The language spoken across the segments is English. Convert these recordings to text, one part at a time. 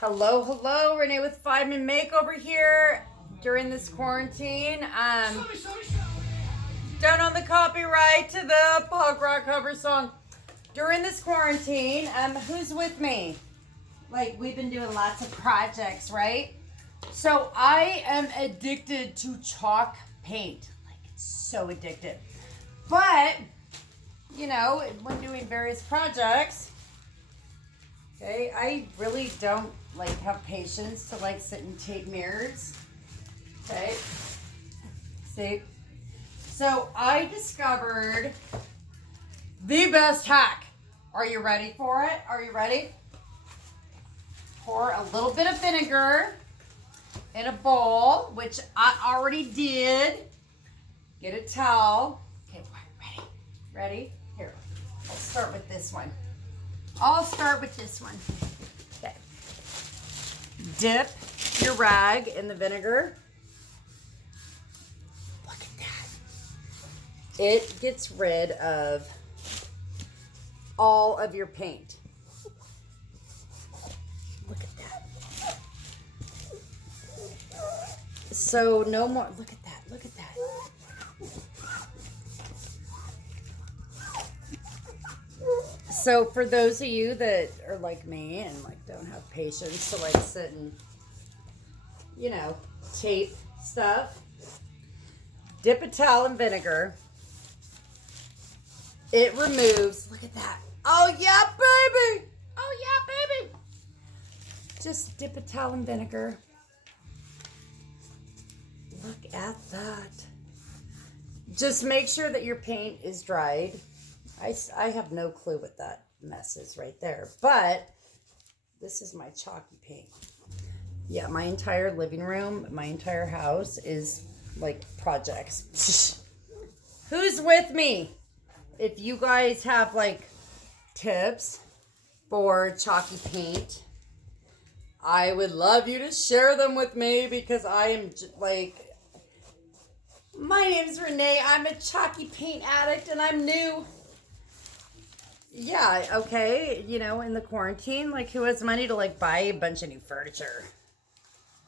Hello, hello, Renee with 5-Minute Makeover here during this quarantine. Don't own the copyright to the punk rock cover song. During this quarantine, who's with me? Like, we've been doing lots of projects, right? So I am addicted to chalk paint. Like, it's so addicted. But, you know, when doing various projects, okay, I really don't like have patience to like sit and tape mirrors. Okay. See? So I discovered the best hack. Are you ready for it? Are you ready? Pour a little bit of vinegar in a bowl, which I already did. Get a towel. Okay, ready? Ready? Here. I'll start with this one. Okay. Dip your rag in the vinegar. Look at that. It gets rid of all of your paint. Look at that. So no more. Look at that. Look at that. So for those of you that are like me and like don't have patience to like sit and, you know, tape stuff, dip a towel in vinegar. It removes, look at that. Oh yeah, baby. Oh yeah, baby. Just dip a towel in vinegar. Look at that. Just make sure that your paint is dried. I have no clue what that mess is right there, but this is my chalky paint. Yeah, my entire living room, my entire house is like projects. Who's with me? If you guys have like tips for chalky paint, I would love you to share them with me because I am like, my name's Renee. I'm a chalky paint addict and I'm new. Yeah, okay, you know, in the quarantine, like, who has money to, like, buy a bunch of new furniture?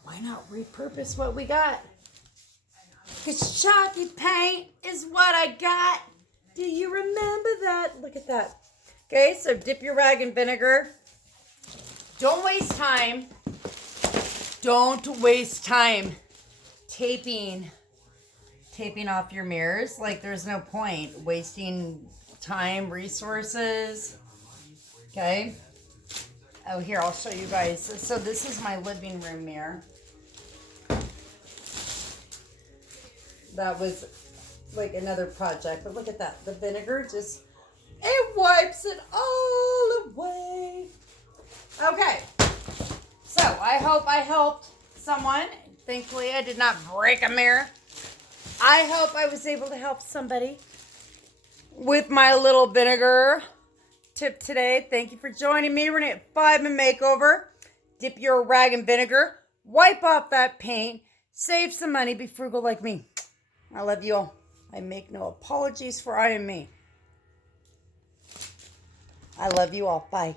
Why not repurpose what we got? Because chalky paint is what I got. Do you remember that? Look at that. Okay, so dip your rag in vinegar. Don't waste time. Don't waste time taping off your mirrors. Like, there's no point wasting time, resources. Okay. Oh, here, I'll show you guys. So this is my living room mirror. That was like another project, but look at that. The vinegar just, it wipes it all away. Okay. So I hope I helped someone. Thankfully, I did not break a mirror. I hope I was able to help somebody with my little vinegar tip today. Thank you for joining me. Renee at 5-Minute Makeover. Dip your rag in vinegar. Wipe off that paint. Save some money. Be frugal like me. I love you all. I make no apologies for I am me. I love you all. Bye.